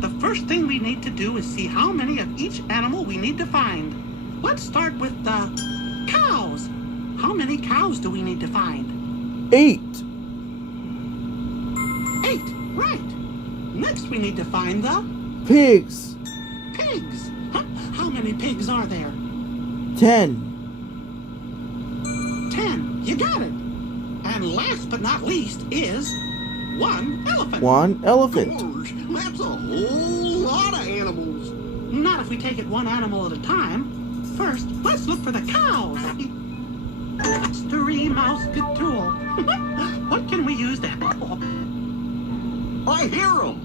The first thing we need to do is see how many of each animal we need to find. Let's start with the cows. How many cows do we need to find? 8. 8, right. Next we need to find the Pigs. pigs. How many pigs are there? 10. 10, you got it. And last but not least is one elephant. 1 elephant. Gosh, that's a whole lot of animals. Not if we take it one animal at a time. First, let's look for the cows. Mystery mouse good tool. What can we use to help? I hear them.